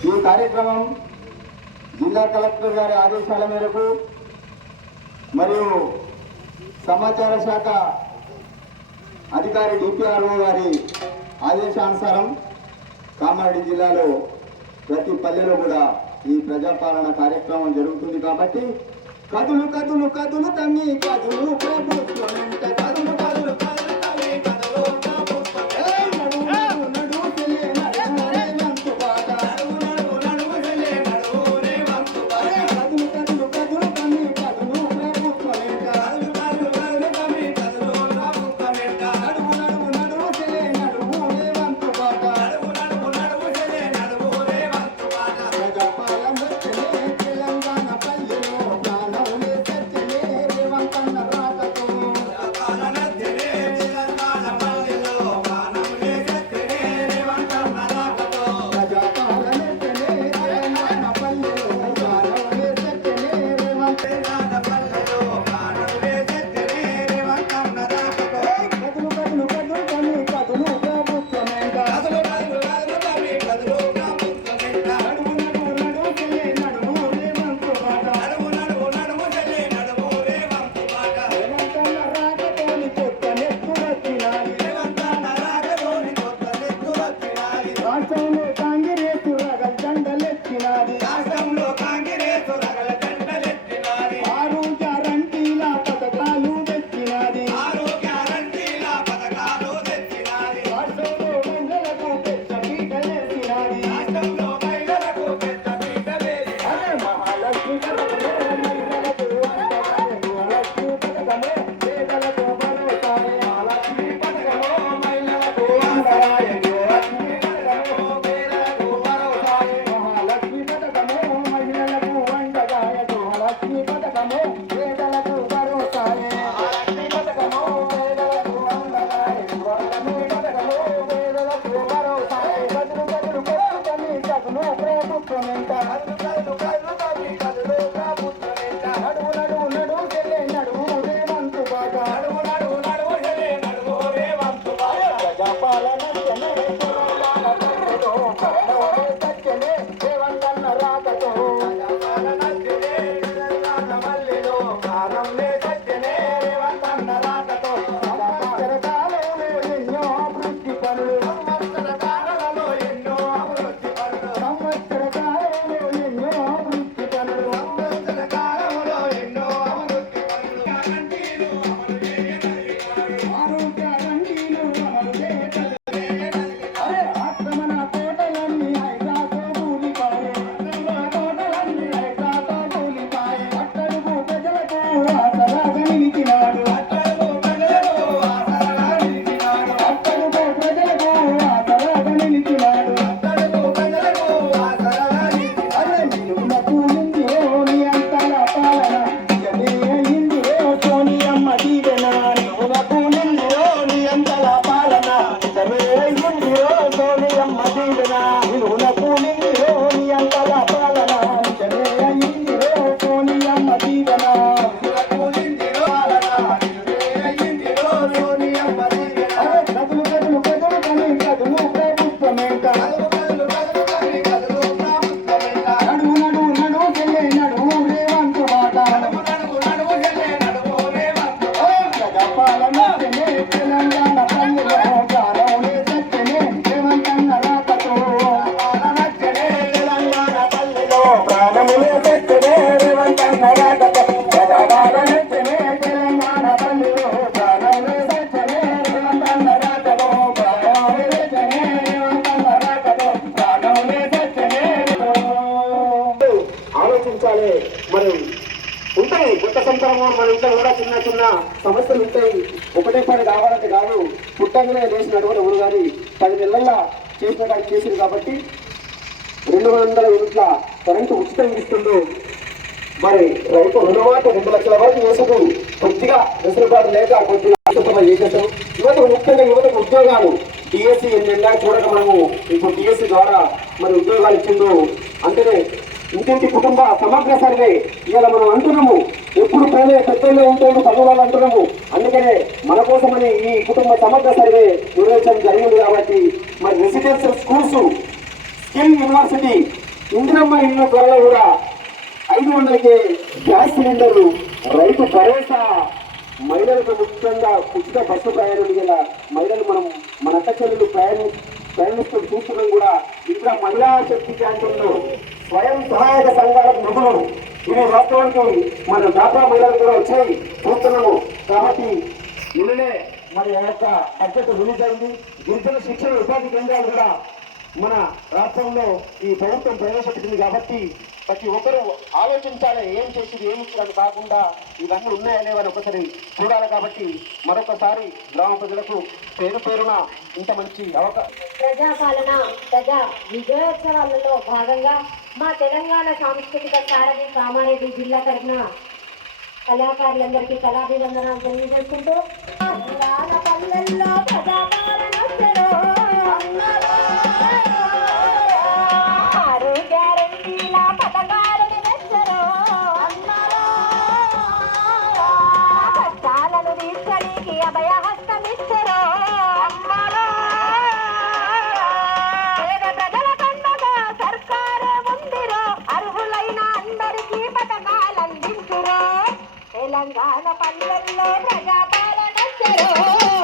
ఈ కార్యక్రమం జిల్లా కలెక్టర్ గారి ఆదేశాల మేరకు మరియు సమాచార శాఖ అధికారి డిపిఆర్ఓ గారి ఆదేశానుసారం కామారెడ్డి జిల్లాలో ప్రతి పల్లెలో కూడా ఈ ప్రజాపాలన కార్యక్రమం జరుగుతుంది కాబట్టి కథలు కథలు కథలు తమ్మి కథలు ప్రభుత్వం కథలు Thank you. ఉంచాలి మనం ఉంటాయి. కొత్త సంవత్సరము మన ఇంట్లో కూడా చిన్న చిన్న సమస్యలు ఉంటాయి. ఒకటే పని కావాలంటే కాదు. పుట్టంగానే చేసినట్టు కూడా ఎవరు కానీ పది నెలల్లో చేసినట్టు చేసింది కాబట్టి రెండు వందల యూనిట్ల కరెంటు ఉచితం ఇస్తుండు. మరి రైతు రుణమాట రెండు లక్షల వరకు వేసుకు కొద్దిగా వెసులుబాటు లేక కొద్దిగా ఆసక్తిగా చేసేస్తాం యువతకు ముఖ్యంగా యువతకు ఉద్యోగాలు. డిఎస్సి ఎన్ని చూడక మనము ఇప్పుడు డిఎస్సి ద్వారా మరి ఉద్యోగాలు ఇచ్చిందో అంటేనే ఇంటింటి కుటుంబ సమగ్ర సర్వే ఇవాళ మనం అంటున్నాము. ఎప్పుడు పోలే పెద్దలే ఉంటాడు పనులు అంటున్నాము. అందుకనే మన కోసమని ఈ కుటుంబ సమగ్ర సర్వే నిర్వహించడం జరిగింది కాబట్టి మరి residential schools skill university Indiramma ఇల్లు త్వరలో కూడా ఐదు వందలకి గ్యాస్ సిలిండర్లు రైతు భరోసా మహిళలకు ముఖ్యంగా ఉచిత బస్సు ప్రయాణం గల మహిళలు మనం మన అక్క చెల్లెలు ప్రయాణి ప్రయాణిస్తూ చూస్తున్నాం కూడా. ఇక్కడ మహిళా శక్తి క్యాంటీన్లో స్వయం సహాయక సంఘాలకు నిధులు. ఇవి వాస్తవానికి మన దాకా మహిళలు కూడా వచ్చాయి. చూస్తున్నాము. కాబట్టి నిన్ననే మన యొక్క బడ్జెట్ రిలీజ్ అయింది. గిరిజన శిక్షణ ఉపాధి కేంద్రాలు కూడా మన రాష్ట్రంలో ఈ ప్రభుత్వం ప్రవేశపెట్టింది కాబట్టి ప్రతి ఒక్కరూ ఆలోచించాలి. ఏం చేసింది ఏమి ఇచ్చారని కాకుండా ఇవన్నీ ఉన్నాయా లేవని ఒకసారి చూడాలి కాబట్టి మరొకసారి గ్రామ ప్రజలకు పేరు పేరున ఇంత మంచి అవకాశం. ప్రజాపాలన ప్రజా విజయోత్సవాలలో భాగంగా మా తెలంగాణ సాంస్కృతిక సారథి కామారెడ్డి జిల్లా తరఫున కళాకారులందరికీ కళాభివందనాలు తెలియజేసుకుంటూ పల్లెల్లో ప్రజా పథకాలు పల్లెల్లో ప్రజాపాలన